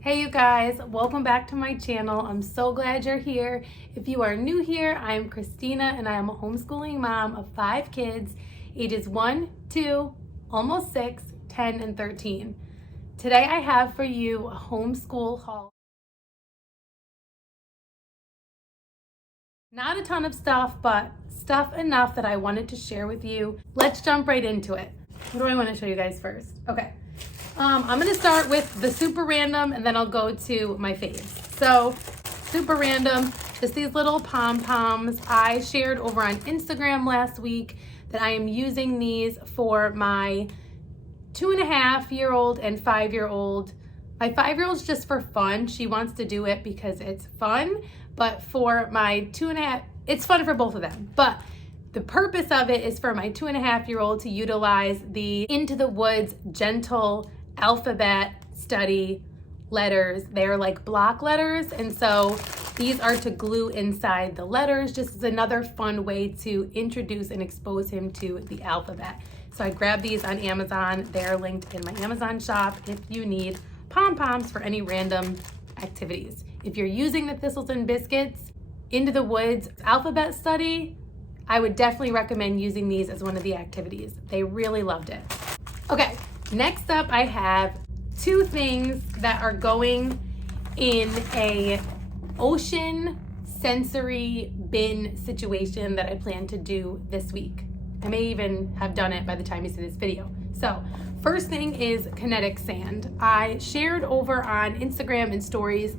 Hey you guys, welcome back to my channel. I'm so glad you're here. If you are new here, I'm Christina and I am a homeschooling mom of 5 kids, ages 1, 2, almost 6, 10, and 13. Today I have for you a homeschool haul. Not a ton of stuff, but stuff enough that I wanted to share with you. Let's jump right into it. What do I want to show you guys first? Okay. I'm gonna start with the super random and then I'll go to my faves. So super random, just these little pom-poms. I shared over on Instagram last week that I am using these for my 2.5-year-old and 5-year-old. My 5-year-old's just for fun. She wants to do it because it's fun, but for my 2.5, it's fun for both of them. But the purpose of it is for my 2.5-year-old to utilize the Into the Woods gentle alphabet study letters. They're like block letters, and so these are to glue inside the letters, just as another fun way to introduce and expose him to the alphabet. So I grabbed these on Amazon. They're linked in my Amazon shop if you need pom-poms for any random activities. If you're using the Thistles and Biscuits Into the Woods alphabet study, I would definitely recommend using these as one of the activities. They really loved it. Okay, next up I have 2 things that are going in a ocean sensory bin situation that I plan to do this week. I may even have done it by the time you see this video. So first thing is kinetic sand. I shared over on Instagram and stories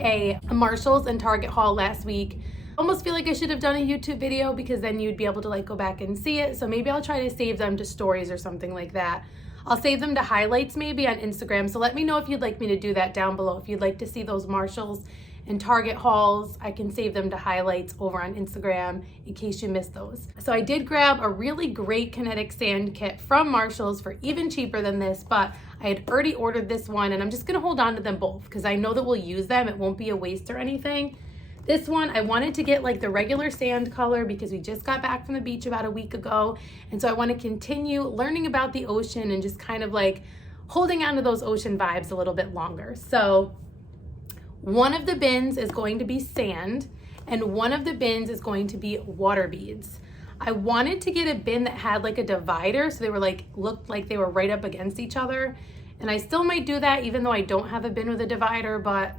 a Marshalls and Target haul last week. Almost feel like I should have done a YouTube video because then you'd be able to like go back and see it. So maybe I'll try to save them to stories or something like that. I'll save them to highlights maybe on Instagram. So let me know if you'd like me to do that down below. If you'd like to see those Marshalls and Target hauls, I can save them to highlights over on Instagram in case you missed those. So I did grab a really great kinetic sand kit from Marshalls for even cheaper than this, but I had already ordered this one and I'm just gonna hold on to them both because I know that we'll use them. It won't be a waste or anything. This one, I wanted to get like the regular sand color because we just got back from the beach about a week ago. And so I want to continue learning about the ocean and just kind of like holding on to those ocean vibes a little bit longer. So one of the bins is going to be sand and one of the bins is going to be water beads. I wanted to get a bin that had like a divider so they were like, looked like they were right up against each other. And I still might do that even though I don't have a bin with a divider, but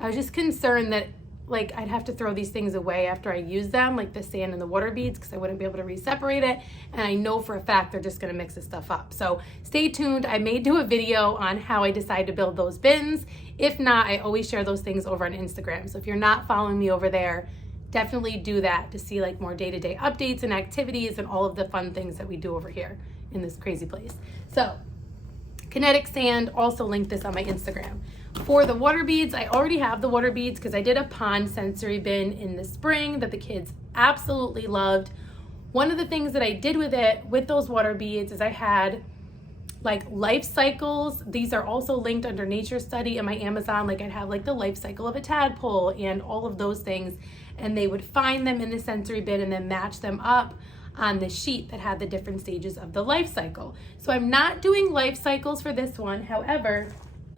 I was just concerned that like I'd have to throw these things away after I use them, like the sand and the water beads, because I wouldn't be able to re-separate it. And I know for a fact they're just gonna mix this stuff up. So stay tuned. I may do a video on how I decide to build those bins. If not, I always share those things over on Instagram. So if you're not following me over there, definitely do that to see like more day-to-day updates and activities and all of the fun things that we do over here in this crazy place. So kinetic sand, also link this on my Instagram. For the water beads, I already have the water beads because I did a pond sensory bin in the spring that the kids absolutely loved. One of the things that I did with it, with those water beads, is I had like life cycles. These are also linked under nature study in my Amazon. Like I'd have like the life cycle of a tadpole and all of those things. And they would find them in the sensory bin and then match them up on the sheet that had the different stages of the life cycle. So I'm not doing life cycles for this one. However,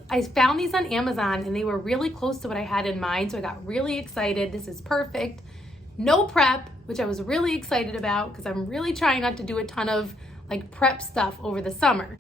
I found these on Amazon and they were really close to what I had in mind. So I got really excited. This is perfect. No prep, which I was really excited about because I'm really trying not to do a ton of like prep stuff over the summer.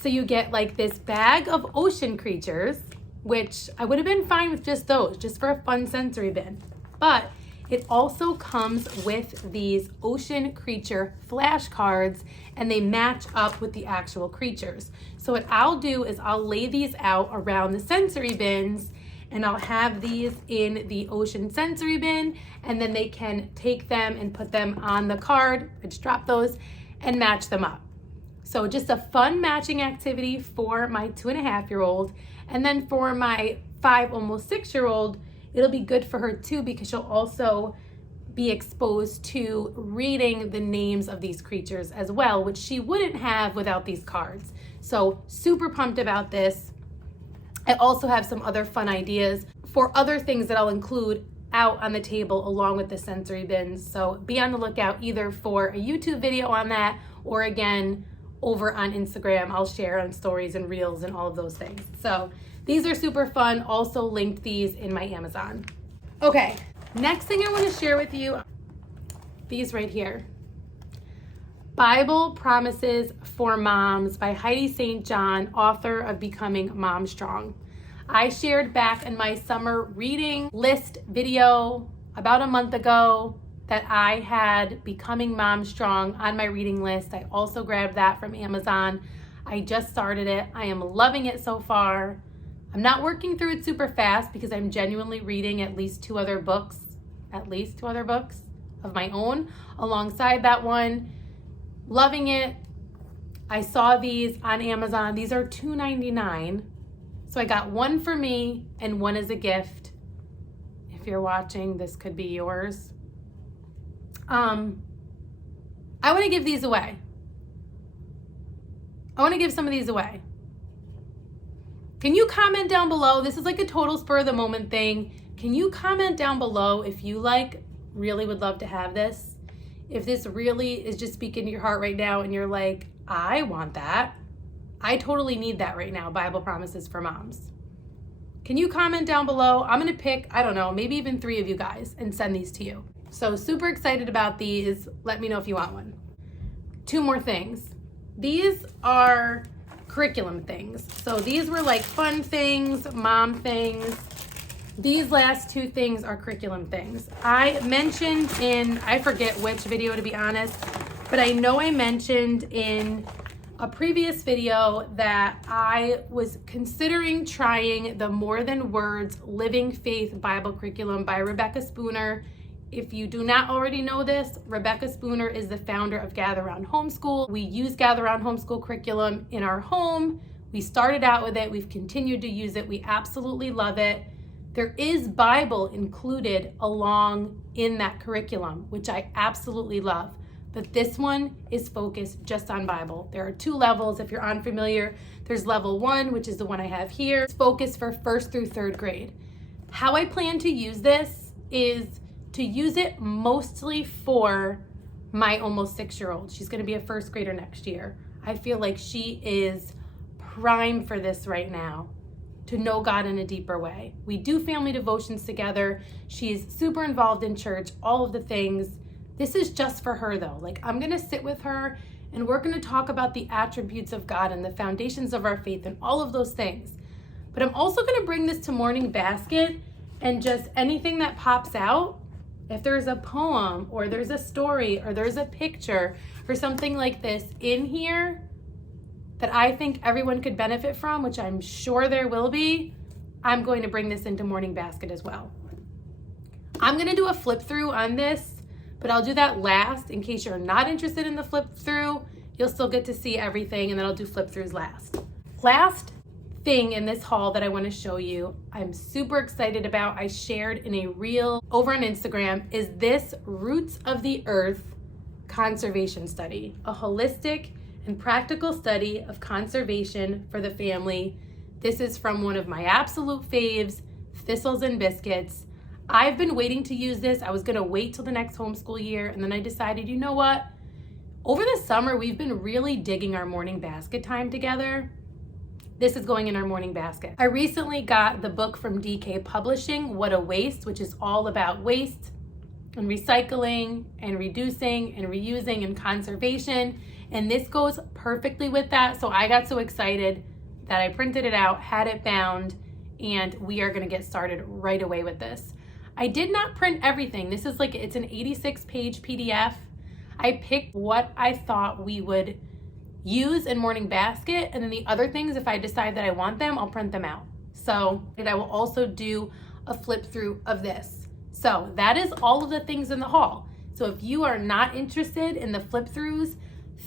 So you get like this bag of ocean creatures, which I would have been fine with just those, just for a fun sensory bin. But it also comes with these ocean creature flashcards and they match up with the actual creatures. So what I'll do is I'll lay these out around the sensory bins and I'll have these in the ocean sensory bin and then they can take them and put them on the card, I just drop those, and match them up. So just a fun matching activity for my 2.5-year-old. And then for my 5, almost 6-year-old, it'll be good for her too because she'll also be exposed to reading the names of these creatures as well, which she wouldn't have without these cards. So super pumped about this. I also have some other fun ideas for other things that I'll include out on the table along with the sensory bins. So be on the lookout either for a YouTube video on that or again over on Instagram. I'll share on stories and reels and all of those things. So These are super fun. Also linked these in my Amazon. Okay, next thing I want to share with you, these right here. Bible Promises for Moms by Heidi St. John, author of Becoming Mom Strong. I shared back in my summer reading list video about a month ago that I had Becoming Mom Strong on my reading list. I also grabbed that from Amazon. I just started it. I am loving it so far. I'm not working through it super fast because I'm genuinely reading at least two other books of my own alongside that one. Loving it. I saw these on Amazon. These are $2.99. So I got one for me and one as a gift. If you're watching, this could be yours. I want to give these away. I want to give some of these away. Can you comment down below? This is like a total spur of the moment thing. Can you comment down below if you really would love to have this? If this really is just speaking to your heart right now and you're like, I want that. I totally need that right now, Bible Promises for Moms. Can you comment down below? I'm going to pick, I don't know, maybe even 3 of you guys and send these to you. So super excited about these. Let me know if you want one. 2 more things. These are curriculum things. So these were like fun things, mom things. These last 2 things are curriculum things. I mentioned in, I forget which video to be honest, but I know I mentioned in a previous video that I was considering trying the More Than Words Living Faith Bible Curriculum by Rebecca Spooner. If you do not already know this, Rebecca Spooner is the founder of Gather Round Homeschool. We use Gather Round Homeschool curriculum in our home. We started out with it. We've continued to use it. We absolutely love it. There is Bible included along in that curriculum, which I absolutely love. But this one is focused just on Bible. There are 2 levels if you're unfamiliar. There's level 1, which is the one I have here. It's focused for 1st through 3rd grade. How I plan to use this is to use it mostly for my almost 6-year-old. She's going to be a 1st grader next year. I feel like she is prime for this right now, to know God in a deeper way. We do family devotions together. She's super involved in church, all of the things. This is just for her though. Like, I'm going to sit with her and we're going to talk about the attributes of God and the foundations of our faith and all of those things. But I'm also going to bring this to Morning Basket, and just anything that pops out, if there's a poem or there's a story or there's a picture or something like this in here that I think everyone could benefit from, which I'm sure there will be, I'm going to bring this into Morning Basket as well. I'm going to do a flip through on this, but I'll do that last in case you're not interested in the flip through. You'll still get to see everything, and then I'll do flip throughs last. Last thing in this haul that I want to show you, I'm super excited about, I shared in a reel over on Instagram, is this Roots of the Earth conservation study, a holistic and practical study of conservation for the family. This is from one of my absolute faves, Thistles and Biscuits. I've been waiting to use this. I was going to wait till the next homeschool year, and then I decided, you know what? Over the summer, we've been really digging our Morning Basket time together. This is going in our Morning Basket. I recently got the book from DK Publishing, What a Waste, which is all about waste and recycling and reducing and reusing and conservation. And this goes perfectly with that. So I got so excited that I printed it out, had it bound, and we are gonna get started right away with this. I did not print everything. This is it's an 86-page PDF. I picked what I thought we would use in Morning Basket, and then the other things, if I decide that I want them, I'll print them out. So, and I will also do a flip through of this. So that is all of the things in the haul. So if you are not interested in the flip throughs,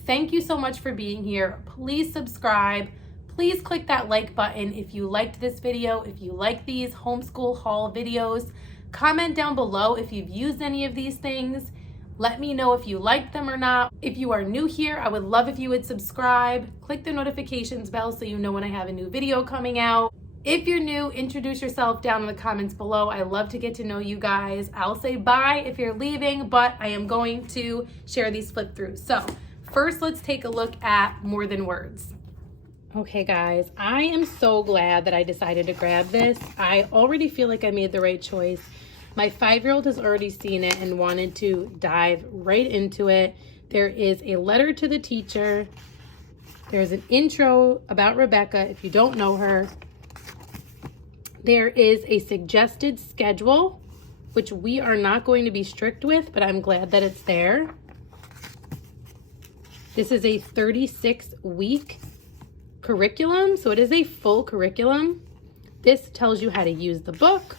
thank you so much for being here. Please subscribe. Please click that like button if you liked this video, if you like these homeschool haul videos. Comment down below if you've used any of these things. Let me know if you liked them or not. If you are new here, I would love if you would subscribe. Click the notifications bell so you know when I have a new video coming out. If you're new, introduce yourself down in the comments below. I love to get to know you guys. I'll say bye if you're leaving, but I am going to share these flip throughs. So first, let's take a look at More Than Words. Okay guys, I am so glad that I decided to grab this. I already feel like I made the right choice. My 5-year-old has already seen it and wanted to dive right into it. There is a letter to the teacher. There's an intro about Rebecca if you don't know her. There is a suggested schedule, which we are not going to be strict with, but I'm glad that it's there. This is a 36-week curriculum, so it is a full curriculum. This tells you how to use the book.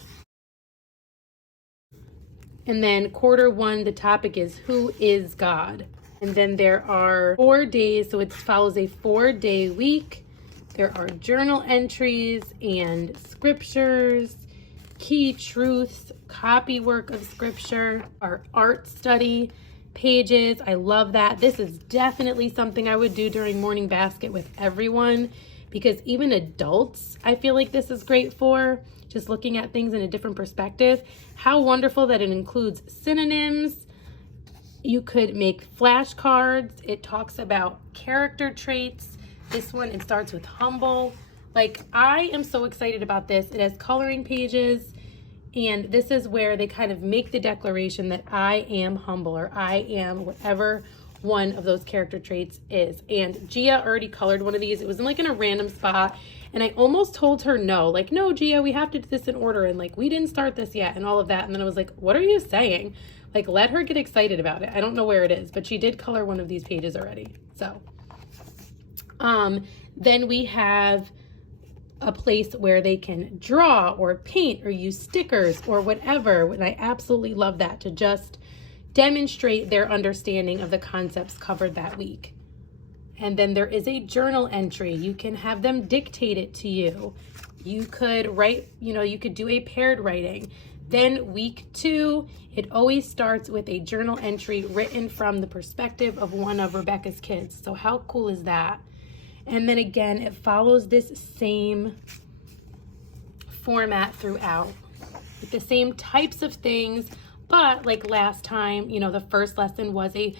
And then quarter 1, the topic is Who is God? And then there are 4 days, so it follows a 4-day week. There are journal entries and scriptures, key truths, copy work of scripture, our art study pages. I love that. This is definitely something I would do during morning basket with everyone, because even adults, I feel like this is great for just looking at things in a different perspective. How wonderful that it includes synonyms. You could make flashcards. It talks about character traits. This one, it starts with humble. Like, I am so excited about this. It has coloring pages, and this is where they kind of make the declaration that I am humble, or I am whatever one of those character traits is. And Gia already colored one of these. It was in a random spot, and I almost told her no, like, no, Gia, we have to do this in order, and like, we didn't start this yet, and all of that. And then I was like, what are you saying? Like, let her get excited about it. I don't know where it is, but she did color one of these pages already. So then we have a place where they can draw or paint or use stickers or whatever. And I absolutely love that, to just demonstrate their understanding of the concepts covered that week. And then there is a journal entry. You can have them dictate it to you. You could write, you could do a paired writing. Then week 2, it always starts with a journal entry written from the perspective of one of Rebecca's kids. So how cool is that? And then again, it follows this same format throughout, with the same types of things, but like last time, the first lesson was a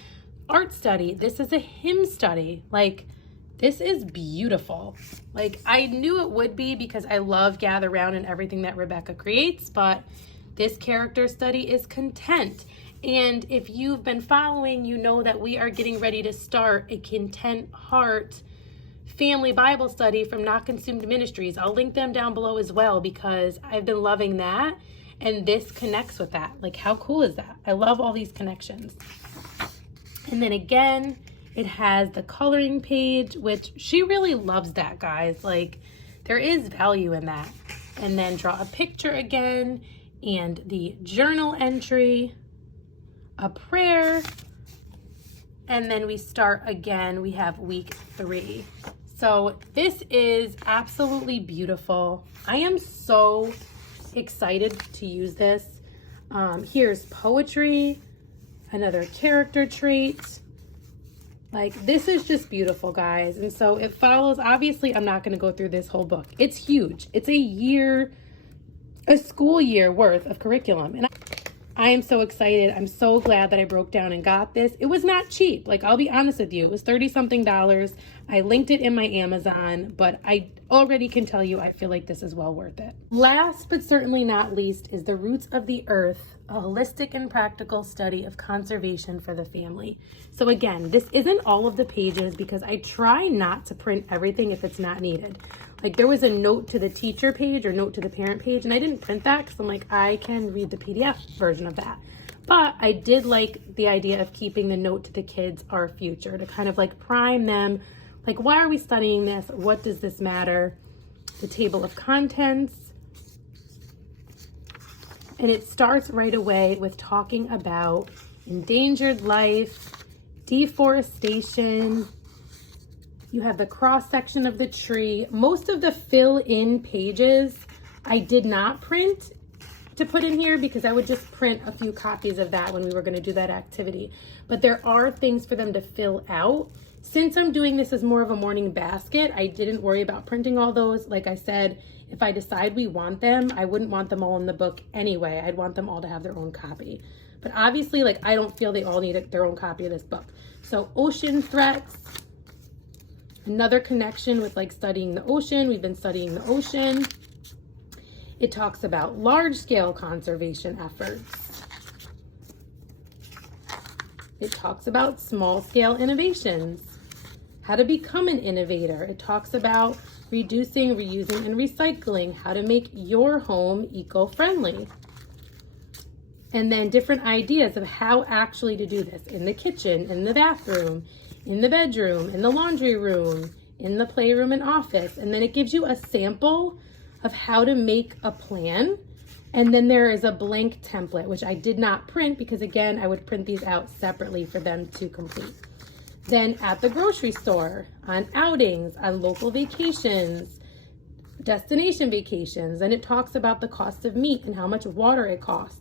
art study. This is a hymn study. Like, this is beautiful. Like, I knew it would be, because I love Gather Round and everything that Rebecca creates, but this character study is content. And if you've been following, you know that we are getting ready to start a Content Heart family Bible study from Not Consumed Ministries. I'll link them down below as well, because I've been loving that, and this connects with that. Like, how cool is that? I love all these connections. And then again, it has the coloring page, which she really loves that, guys. Like, there is value in that. And then draw a picture again, and the journal entry, a prayer, and then we start again. We have week 3. So this is absolutely beautiful. I am so excited to use this. Here's poetry, another character trait. Like, this is just beautiful, guys. And so it follows, obviously, I'm not going to go through this whole book. It's huge. It's a school year worth of curriculum. And I am so excited. I'm so glad that I broke down and got this. It was not cheap. Like, I'll be honest with you. It was $30-something. I linked it in my Amazon, but I already can tell you I feel like this is well worth it. Last but certainly not least is The Roots of the Earth, a holistic and practical study of conservation for the family. So again, this isn't all of the pages, because I try not to print everything if it's not needed. Like, there was a note to the teacher page or note to the parent page, and I didn't print that because I'm like, I can read the PDF version of that. But I did like the idea of keeping the note to the kids, our future, to kind of like prime them. Like, why are we studying this? What does this matter? The table of contents. And it starts right away with talking about endangered life, deforestation. You have the cross section of the tree. Most of the fill-in pages I did not print to put in here, because I would just print a few copies of that when we were going to do that activity. But there are things for them to fill out. Since I'm doing this as more of a morning basket, I didn't worry about printing all those. Like I said, if I decide we want them, I wouldn't want them all in the book anyway. I'd want them all to have their own copy. But obviously, like, I don't feel they all need their own copy of this book. So ocean threats, Another connection with like studying the ocean. We've been studying the ocean. It talks about large-scale conservation efforts. It talks about small-scale innovations, how to become an innovator. It talks about reducing, reusing, and recycling, how to make your home eco-friendly. And then different ideas of how actually to do this in the kitchen, in the bathroom, in the bedroom, in the laundry room, in the playroom and office. And then it gives you a sample of how to make a plan. And then there is a blank template, which I did not print because again, I would print these out separately for them to complete. Then at the grocery store, on outings, on local vacations, destination vacations, and it talks about the cost of meat and how much water it costs.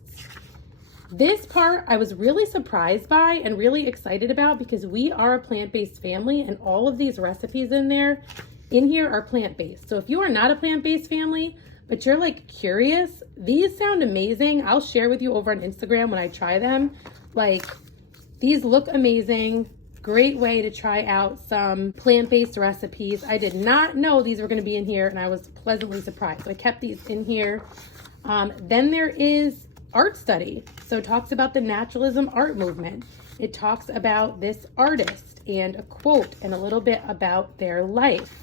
This part I was really surprised by and really excited about because we are a plant-based family and all of these recipes in here are plant-based. So if you are not a plant-based family, but you're like curious, these sound amazing. I'll share with you over on Instagram when I try them. Like, these look amazing. Great way to try out some plant-based recipes. I did not know these were going to be in here and I was pleasantly surprised. So I kept these in here. Then there is art study. So it talks about the naturalism art movement. It talks about this artist and a quote and a little bit about their life.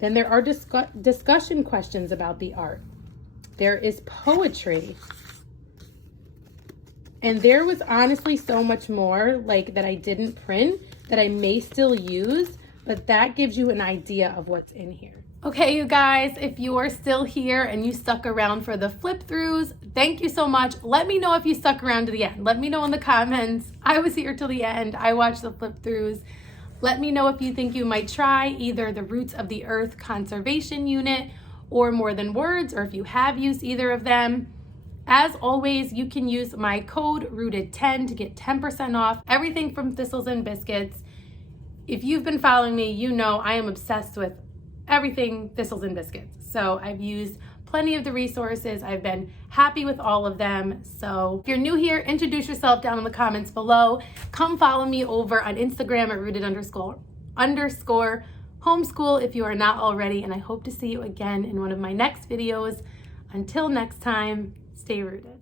Then there are discussion questions about the art. There is poetry. And there was honestly so much more like that I didn't print that I may still use, but that gives you an idea of what's in here. Okay, you guys, if you are still here and you stuck around for the flip throughs, thank you so much. Let me know if you stuck around to the end. Let me know in the comments. I was here till the end. I watched the flip throughs. Let me know if you think you might try either the Roots of the Earth Conservation Unit or More Than Words, or if you have used either of them. As always, you can use my code ROOTED10 to get 10% off everything from Thistles and Biscuits. If you've been following me, you know I am obsessed with everything Thistles and Biscuits. So I've used plenty of the resources. I've been happy with all of them. So if you're new here, introduce yourself down in the comments below. Come follow me over on Instagram at rooted_homeschool if you are not already. And I hope to see you again in one of my next videos. Until next time, stay rooted.